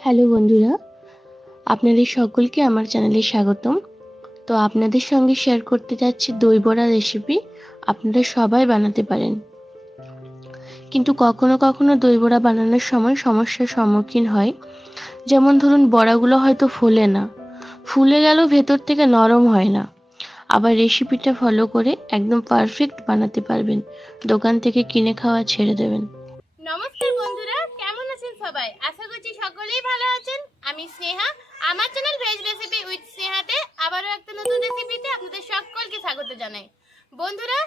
Hello বন্ধুরা, আপনাদের সকলকে আমার চ্যানেলে স্বাগতম। তো আপনাদের সঙ্গে শেয়ার করতে যাচ্ছি দই বড়া রেসিপি আপনারা সবাই বানাতে পারেন। কিন্তু কখনো কখনো দই বড়া বানানোর সময় সমস্যার সম্মুখীন হয়। যেমন ধরুন, বড়াগুলো হয়তো ফোলে না। ফুলে গেলেও ভেতর থেকে নরম হয় না। আবার রেসিপিটা ফলো করে একদম পারফেক্ট বানাতে পারবেন। দোকান থেকে কিনে খাওয়া ছেড়ে দেবেন নমস্কার বন্ধুরা কেমন আছেন সবাই আশা করছি সকলেই ভালো আছেন? আমি স্নেহা। আমার চ্যানেল ভেজ রেসিপি উইথ স্নেহাতে আবারও একটা নতুন রেসিপিতে আপনাদের সকলকে স্বাগত জানাই। বন্ধুরা,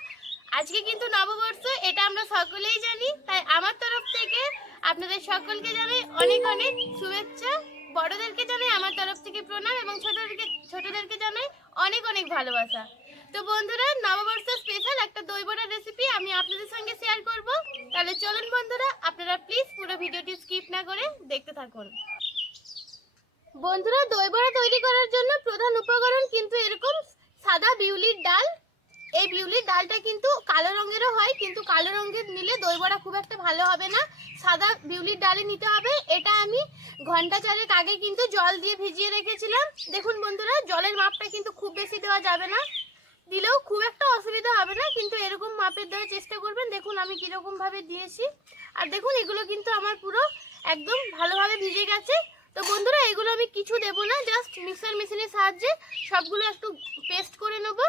আজকে কিন্তু নববর্ষ, এটা আমরা সকলেই জানি। তাই আমার তরফ থেকে আপনাদের সকলকে জানাই অনেক অনেক শুভেচ্ছা। বড়দেরকে জানাই আমার তরফ থেকে প্রণাম এবং ছোটদেরকে ছোটদেরকে জানাই অনেক অনেক ভালোবাসা। তো বন্ধুরা, নববর্ষ স্পেশাল একটা দই বড়া রেসিপি আমি আপনাদের সঙ্গে শেয়ার করব। তাহলে চলুন বন্ধুরা, আপনারা প্লিজ পুরো ভিডিওটি স্কিপ না করে দেখতে থাকুন। বন্ধুরা, দই বড়া তৈরি করার জন্য প্রধান উপকরণ কিন্তু এরকম সাদা বিউলির ডাল। এই বিউলির ডালটা কিন্তু কালো রঙেরও হয়, কিন্তু কালো রঙের নিলে দই বড়া খুব একটা ভালো হবে না। সাদা বিউলির ডালে নিতে হবে। এটা আমি ঘণ্টা চারেক আগে কিন্তু জল দিয়ে ভিজিয়ে রেখেছিলাম। দেখুন বন্ধুরা, জলের মাপটা কিন্তু খুব বেশি দেওয়া যাবে না। দিলেও খুব একটা অসুবিধা হবে না, কিন্তু এরকম মাপের দেওয়ার চেষ্টা করবেন। দেখুন আমি কীরকম ভাবে দিয়েছি। আর দেখুন, এগুলো কিন্তু আমার পুরো একদম ভালোভাবে ভিজে গেছে। তো বন্ধুরা, এগুলো আমি কিছু দেব না, জাস্ট মিক্সার মেশিনের সাহায্যে সবগুলো একটু পেস্ট করে নেব।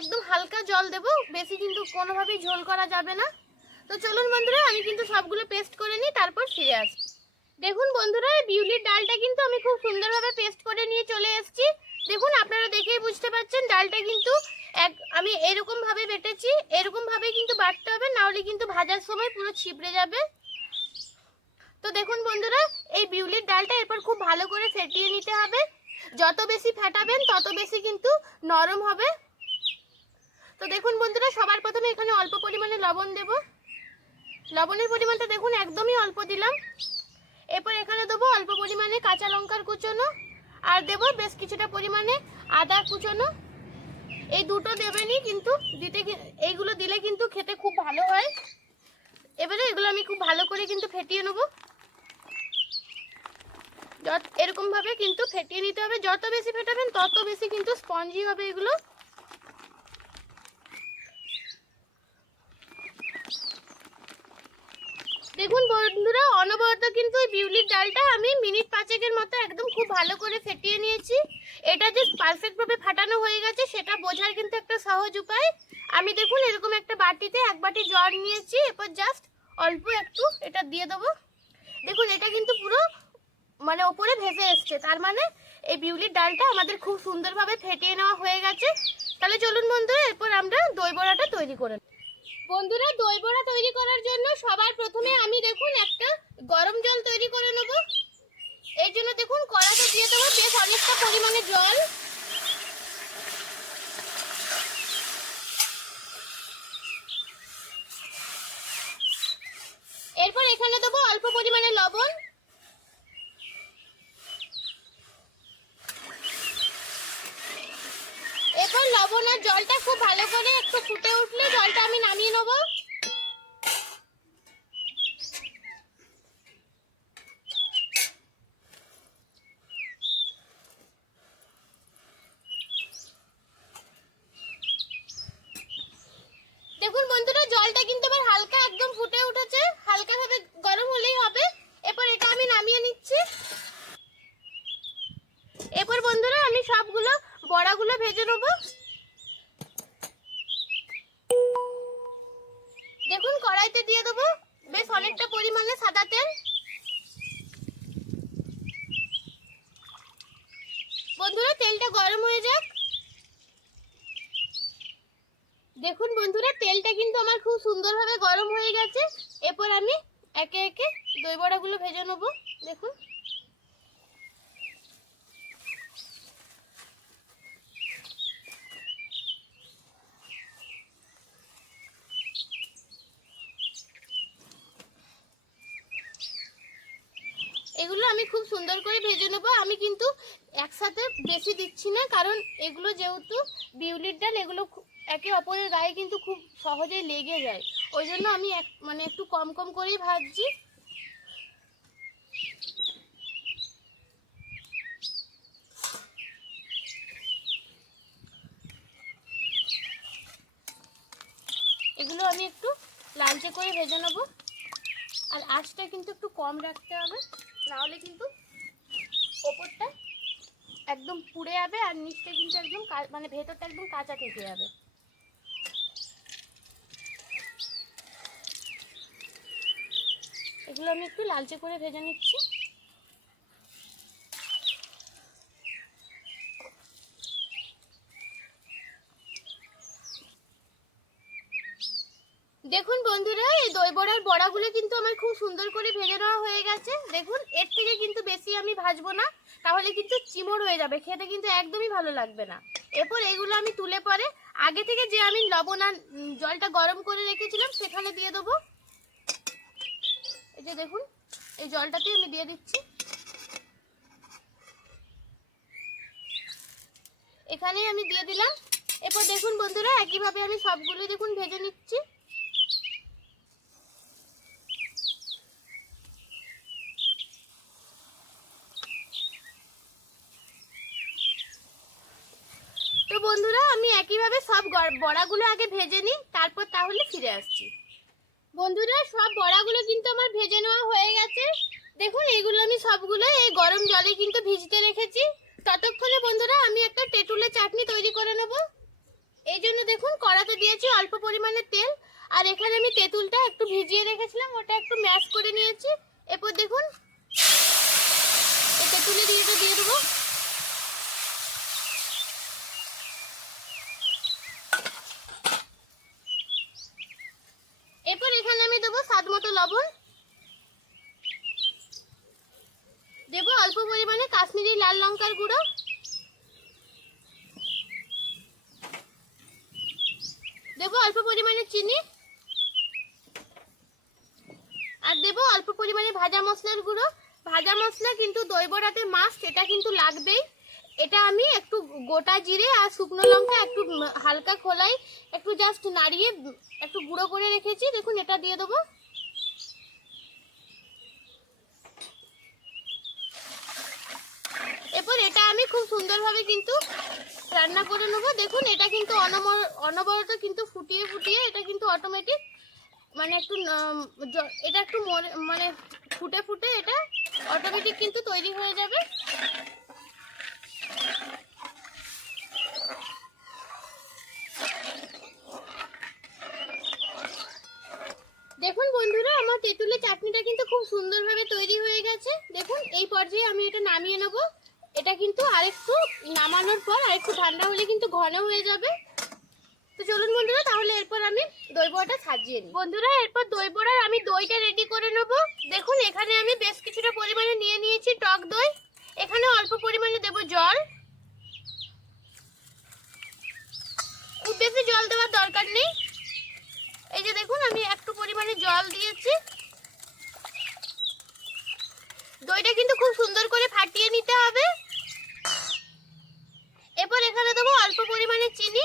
একদম হালকা জল দেব, বেশি কিন্তু কোনোভাবেই ঝোল করা যাবে না। তো চলুন বন্ধুরা, আমি কিন্তু সবগুলো পেস্ট করে নিই, তারপর ফিরে আসি। দেখুন বন্ধুরা বিউলির ডালটা কিন্তু আমি খুব সুন্দরভাবে পেস্ট করে নিয়ে চলে এসেছি। দেখুন, আপনারা দেখেই বুঝতে পারছেন, ডালটা কিন্তু এক, আমি এরকম ভাবে বেটেছি, এরকম ভাবে কিন্তু বাটতে হবে না হলে কিন্তু ভাজার সময় পুরো ছিপড়ে যাবে। তো দেখুন বন্ধুরা, এই বিউলির ডালটা এরপর খুব ভালো করে ফেটিয়ে নিতে হবে। যত বেশি ফেটাবেন, তত বেশি কিন্তু নরম হবে। তো দেখুন বন্ধুরা, সবার প্রথমে এখানে অল্প পরিমাণে লবণ দেব। লবণের পরিমাণটা দেখুন একদমই অল্প দিলাম। এরপর এখানে দেবো অল্প পরিমাণে কাঁচা লঙ্কার কুচোনো, আর দেবো বেশ কিছুটা পরিমাণে আদা কুচোনো। এই দুটো দেবেনই কিন্তু দিতে এইগুলো দিলে কিন্তু খেতে খুব ভালো হয়। এবারে এগুলো আমি খুব ভালো করে কিন্তু ফেটিয়ে নেব। যত এরকম ভাবে কিন্তু ফেটিয়ে নিতে হবে। যত বেশি ফেটাবেন, তত বেশি কিন্তু স্পঞ্জি হবে এগুলো। দেখুন বন্ধুরা, অনবরত কিন্তু বিউলির ডালটা আমি মিনিট পাঁচেকের মতো একদম খুব ভালো করে ফেটিয়ে নিয়েছি। এটা যে পারফেক্ট ভাবে ফাটানো হয়ে গেছে, সেটা বোঝার কিন্তু একটা সহজ উপায়। আমি দেখুন এরকম একটা বাটিতে এক বাটি জল নিয়েছি, এরপর জাস্ট অল্প একটু এটা দিয়ে দেবো। দেখুন, এটা কিন্তু পুরো মানে ওপরে ভেসে এসছে, তার মানে এই বিউলির ডালটা আমাদের খুব সুন্দরভাবে ফেটিয়ে নেওয়া হয়ে গেছে। তাহলে চলুন বন্ধুরা, এরপর আমরা দই বড়াটা তৈরি করে। বন্ধুরা, দই বড়া তৈরি করার জন্য সবার প্রথমে আমি দেখুন একটা গরম জল তৈরি করে নেব। এর জন্য দেখুন কড়াতে দিয়ে দেবো বেশ অনেকটা পরিমাণে জল। এরপর এখানে দেবো অল্প পরিমাণে লবণ। এরপর লবণ আর জলটা খুব ভালো করে একটু ফুটে উঠলে জলটা আমি নামিয়ে নেব দেখুন বন্ধুরা জলটা কিন্তু আবার হালকা একদম ফুটে উঠেছে হালকা ভাবে গরম হলেই হবে এরপর এটা আমি নামিয়ে নিচ্ছি এরপর বন্ধুরা আমি সবগুলো বড়াগুলো ভেজে নেব দেখুন কড়াইতে দিয়ে দেবো। বেশ অনেকটা পরিমাণে সাদা তেল। বন্ধুরা, তেলটা গরম হয়ে যাক। দেখুন বন্ধুরা, তেলটা কিন্তু আমার খুব সুন্দরভাবে গরম হয়ে গেছে। এরপর আমি একে একে দই বড়াগুলো ভেজে নেব। দেখুন। এগুলো আমি খুব সুন্দর করে ভেজে নেব। আমি কিন্তু একসাথে বেশি দিচ্ছি না, কারণ এগুলো যেহেতু বিউলির ডাল, এগুলো একে অপরের গায়ে কিন্তু খুব সহজেই লেগে যায়। ওই জন্য আমি এক মানে একটু কম কম করেই ভাজছি। এগুলো আমি একটু লালচে করে ভেজে নেব। আর আঁচটা কিন্তু একটু কম রাখতে হবে। নাহলে কিন্তু ওপরটা একদম পুড়ে যাবে আর নিচটা কিন্তু একদম মানে ভেতরটা একদম কাঁচা থেকে যাবে। এগুলো আমি একটু লালচে করে ভেজে নিচ্ছি। এই দই বড়ার বড়াগুলো কিন্তু আমার খুব সুন্দর করে ভেজে নেওয়া হয়ে গেছে। দেখুন, এর থেকে কিন্তু বেশি আমি ভাজবো না, তাহলে কিন্তু চিমড় হয়ে যাবে, খেতে কিন্তু একদমই ভালো লাগবে না। এরপর এগুলো আমি তুলে পরে, আগে থেকে যে আমি লবণ আর জলটা গরম করে রেখেছিলাম, সেখানে দিয়ে দেবো। এই যে দেখুন, এই জলটাতে আমি দিয়ে দিচ্ছি। এখানেই আমি দিয়ে দিলাম। এরপর দেখুন বন্ধুরা, একইভাবে আমি সবগুলো দেখুন ভেজে নিচ্ছি তো বন্ধুরা আমি একইভাবে সব বড়াগুলো আগে ভেজে নিই, তারপর তাহলে ফিরে আসছি। বন্ধুরা, সব বড়াগুলো কিন্তু আমার ভেজে নেওয়া হয়ে গেছে। দেখুন, এগুলো আমি সবগুলো এই গরম জলে কিন্তু ভিজতে রেখেছি। ততক্ষণে বন্ধুরা, আমি একটা তেঁতুলের চাটনি তৈরি করে নেব। এই জন্য দেখুন, কড়াতে দিয়েছি অল্প পরিমাণে তেল। আর এখানে আমি তেঁতুলটা একটু ভিজিয়ে রেখেছিলাম, ওটা একটু ম্যাশ করে নিয়েছি। এরপর দেখুন, এই তেঁতুলের দিয়েটা দিয়ে দেবো এরপর এখানে আমি দেবো স্বাদ মতো লবণ দেবো অল্প পরিমাণে কাশ্মীরি লাল লঙ্কার গুঁড়ো। দেবো অল্প পরিমাণে চিনি। আর দেবো অল্প পরিমাণে ভাজা মশলার গুঁড়ো। ভাজা মশলা কিন্তু দই বড়াতে মাস্ট এটা কিন্তু লাগবেই। এটা আমি একটু গোটা জিরে আর শুকনো লঙ্কা একটু হালকা খোলাই, একটু জাস্ট নাড়িয়ে একটু গুঁড়ো করে রেখেছি। দেখুন, এটা দিয়ে দেবো এরপর এটা আমি খুব সুন্দরভাবে কিন্তু রান্না করে নেব। দেখুন, এটা কিন্তু অনবর অনবরত কিন্তু ফুটিয়ে ফুটিয়ে এটা কিন্তু অটোমেটিক মানে একটু এটা একটু মানে ফুটে ফুটে এটা অটোমেটিক কিন্তু তৈরি হয়ে যাবে। দেখুন বন্ধুরা, আমার তেঁতুলের চাটনিটা কিন্তু খুব সুন্দরভাবে তৈরি হয়ে গেছে। দেখুন, এই পর্যায়ে আমি এটা নামিয়ে নেব। এটা কিন্তু আরেকটু নামানোর পর আরেকটু ঠান্ডা হলে কিন্তু ঘন হয়ে যাবে। তো চলুন বন্ধুরা, তাহলে এরপর আমি দই বড়াটা সাজিয়ে নিই। বন্ধুরা, এরপর দই বড়ার আমি দইটা রেডি করে নেব। দেখুন, এখানে আমি বেশ কিছুটা পরিমাণে নিয়ে নিয়েছি টক দই। এখানে অল্প পরিমাণে দেব জল। খুব বেশি জল দেওয়ার দরকার নেই। এই যে দেখুন, আমি একটু পরিমাণে জল দিয়েছি। দইটা কিন্তু খুব সুন্দর করে ফাটিয়ে নিতে হবে এরপর এখানে দেবো অল্প পরিমাণে চিনি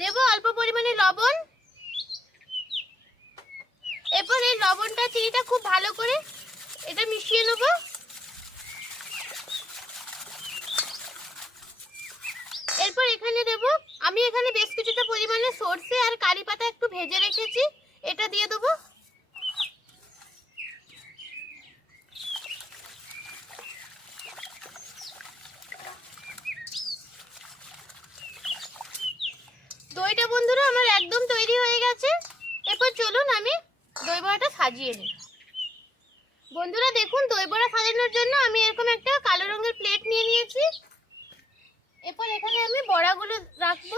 দেবো অল্প পরিমাণে লবণ এরপর এই লবণটা, চিনিটা খুব ভালো করে এটা মিশিয়ে নেব। এরপর এখানে দেব, আমি এখানে বেশ কিছুটা পরিমাণে সর্ষে আর কারি পাতা একটু ভেজে রেখেছি, এটা দিয়ে দেবো। দইটা বন্ধুরা আমার একদম তৈরি হয়ে গেছে। এরপর চলুন আমি দই বড়াটা সাজিয়ে নিই। বন্ধুরা দেখুন দই বড়া সাজানোর জন্য আমি এরকম একটা কালো রঙের প্লেট নিয়ে নিয়েছি। এরপর এখানে আমি বড়াগুলো রাখব।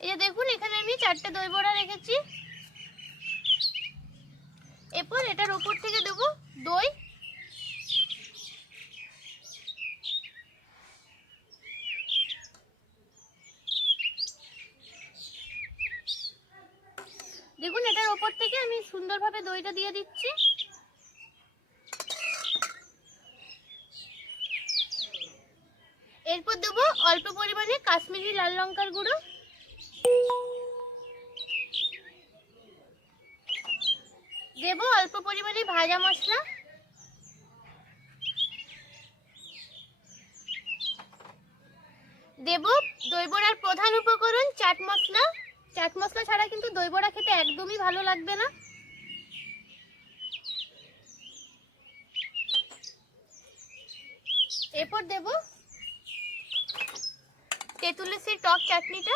এই যে দেখুন, এখানে আমি চারটে দই বড়া রেখেছি। এরপর এটার উপর থেকে দেবো দই। দেখুন, এটার ওপর থেকে আমি সুন্দরভাবে দইটা দিয়ে দিচ্ছি। এরপর দেবো অল্প পরিমাণে কাশ্মীরি লাল লঙ্কার গুঁড়ো। দেবো অল্প পরিমাণে ভাজা মশলা। দেব দই বড়ার প্রধান উপকরণ চাট মশলা। চাট মশলা ছাড়া কিন্তু দই বড়া খেতে একদমই ভালো লাগবে না। এরপর দেব তেঁতুলের সেই টক চাটনিটা।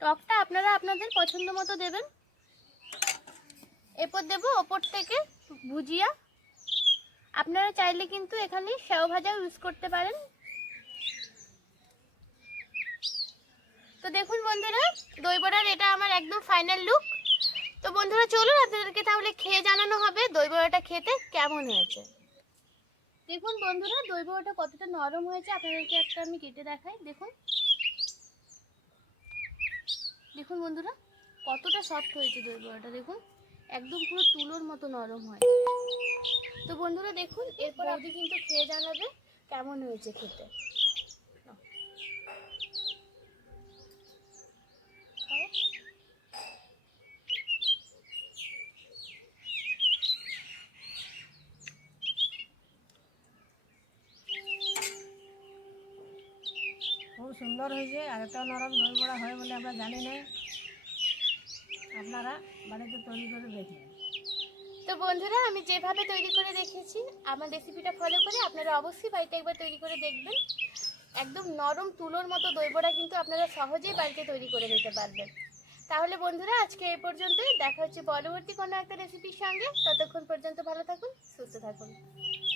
টকটা আপনারা আপনাদের পছন্দ মতো দেবেন। এরপর দেব ওপর থেকে ভুজিয়া? আপনারা চাইলে কিন্তু এখানে সেও ভাজা ইউজ করতে পারেন। তো দেখুন বন্ধুরা, দই বড়ার এটা আমার একদম ফাইনাল লুক তো বন্ধুরা, চলুন আপনাদেরকে তাহলে খেয়ে জানানো হবে দই বড়াটা খেতে কেমন হয়েছে। দেখুন বন্ধুরা, দই বড়াটা কতটা নরম হয়েছে, আপনাদেরকে একটা আমি কেটে দেখাই। দেখুন। দেখুন বন্ধুরা, কতটা সফট হয়েছে দই বড়াটা, দেখুন। একদম পুরো তুলোর মতো নরম হয়। তো বন্ধুরা দেখুন এরপর আপনি কিন্তু খেয়ে জানাবে কেমন হয়েছে খেতে। খুব সুন্দর হয়েছে আর এত নরম দই বড়া হয় বলে আমরা জানি না। আপনারা বাড়িতে তৈরি করে দেখবেন তো বন্ধুরা, আমি যেভাবে তৈরি করে দেখিয়েছি আমার রেসিপিটা ফলো করে আপনারা অবশ্যই বাড়িতে একবার তৈরি করে দেখবেন। একদম নরম তুলোর মতো দই বড়া কিন্তু আপনারা সহজেই বাড়িতে তৈরি করে নিতে পারবেন। তাহলে বন্ধুরা, আজকে এই পর্যন্তই। দেখা হচ্ছে পরবর্তী কোনো একটা রেসিপির সঙ্গে। ততক্ষণ পর্যন্ত ভালো থাকুন, সুস্থ থাকুন।